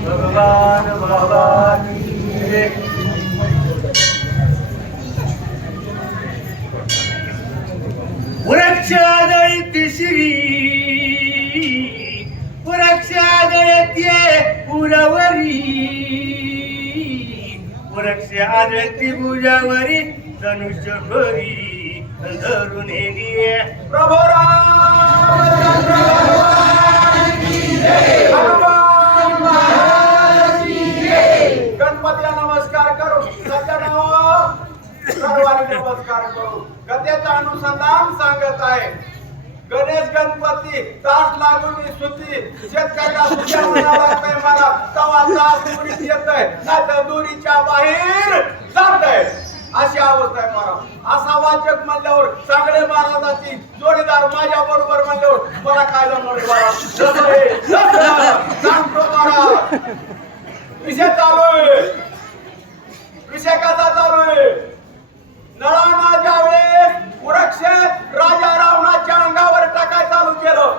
भगवान भवानी वृक्षादळी श्री वृक्षादळते पुरवरी वृक्षादळती पूजावरी धनुष्य भरी धरून प्रभो गणपतीला नमस्कार करू सर्वांनी नमस्कार करू गद्याचं अनुसंधान सांगत आहे. गणेश गणपती तास लागून सुती शेतकऱ्याला सुद्धा म्हणावं लागतंय मला तवा तास दुरीत येतंय नाहीतर दुरीच्या बाहेर जातंय अशी अवस्था आहे मला. असा वाचक म्हणल्यावर चांगले महाराजाची जोडीदार माझ्या बरोबर म्हणल्यावर मला काय जमणार सांगतो महाराज. विषय चालू आहे. विषय कसा चालू आहे? नळांना ज्यावेळेस वृक्ष राजा रावणाच्या अंगावर टाकाय चालू केलं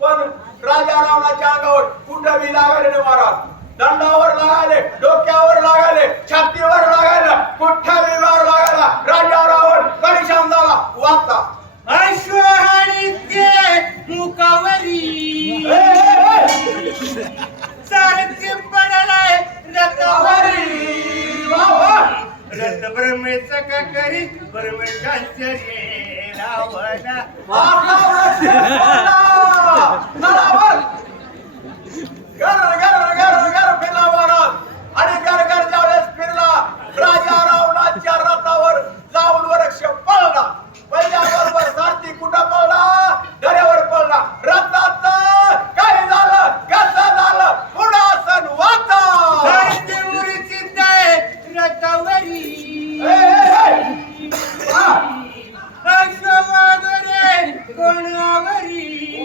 पण राजा रावणाच्या अंगावर कुठं बी लागायले ना महाराज. दंडावर लागायले, डोक्यावर लागायले, छातीवर लागायला, कुठ्या विवार लागायला राजा रावण परिशान झाला वाचता. अश्वहाणीचे मुखावरी सारखे पडलाय रथावरी रथ ब्रह्मेचा का करी ब्रह्मेशांचे रावणा फिरला महाराज आणि घर ज्यावेळेस फिरला राजा रावणाच्या रथावर जाऊन वृक्ष पळला. पहिल्याबरोबर सारथी कुठं पळला? दऱ्यावर पळला. रथात काय झालं? कसं झालं? पुन्हा सण वाचा रथावरी कोणावरी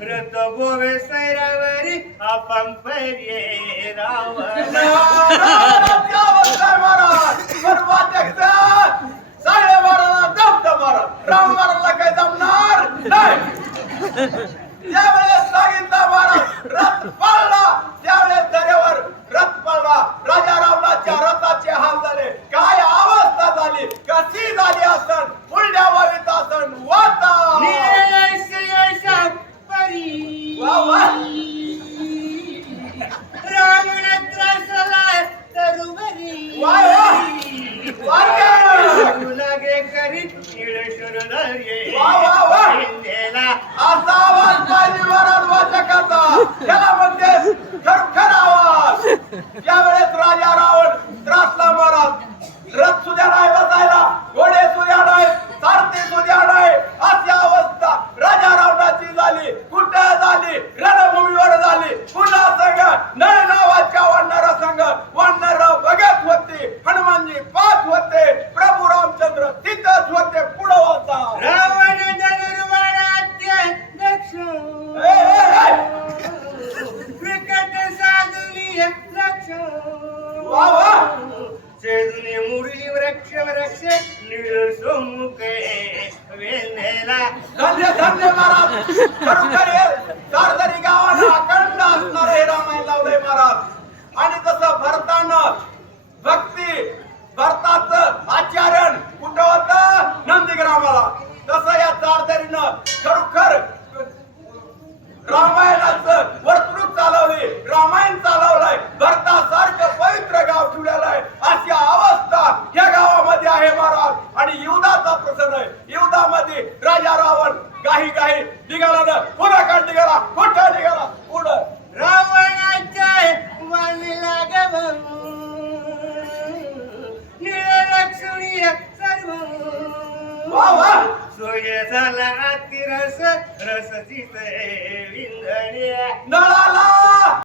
रथ गोवे सैरावरी आपण पर्ये रावणा राम महाराजला काय जमणार नाही. ज्यावेळेस सांगितलं महाराज रथ पळला त्यावेळेस दऱ्यावर रथ पळला. राजा रावणाच्या रथाचे हाल झाले. काय अवस्था झाली? कशी झाली असन? पुढल्या वावीत असन वाता रावण त्रासलाय तरुवरी लागे करी निळेश्वर असा आवाज पाहिजे महाराज वाचकाचा. त्याला म्हणते खरखर आवाज. ज्यावेळेस राजा रावण त्रासला महाराज रथ सुद्धा नाही बसायला, घोडे सुद्धा नाही, सारथी सुद्धा नाही अशी अवस्था राजा रावणाची झाली. कुठं झाली? रणभूमीवर झाली. पुन्हा संघ नळ नावाच्या वानरा संघ वानर बघत होते. हनुमानजी पाच होते. प्रभू रामचंद्र तिथंच होते. पुढं होता रावण धनुर्बाणाचे दक्ष विकट साधुली लक्ष चेदुनी मुरली वृक्ष वृक्ष निळ सोमुखे वेंदेला. धन्य धन्य महाराज. खरोखर कारदरी गावाला अखंड असणार हे रामायण लावलंय महाराज. आणि तसं भरतानं भक्ती भरताचं आचरण कुठं होतं? नंदीग्रामाला. तसं या कारदरीनं खरोखर रामायणाचं वर्तणूक चालवली. रामायण चालवलंय. भरतासारखं पवित्र गाव ठेवलेलं आहे. अशी अवस्था या गावामध्ये आहे महाराज. आणि युद्धाचा प्रसंग आहे. युद्धामध्ये राजा रावण काही निघाला ना पुन्हा काढ निघाला. कुठं निघाला? पुढं रावणाच्या वाणीला गवू निळलक्ष्मी सर्व सोय झाला अतिरस रसची विंधण्या नळाला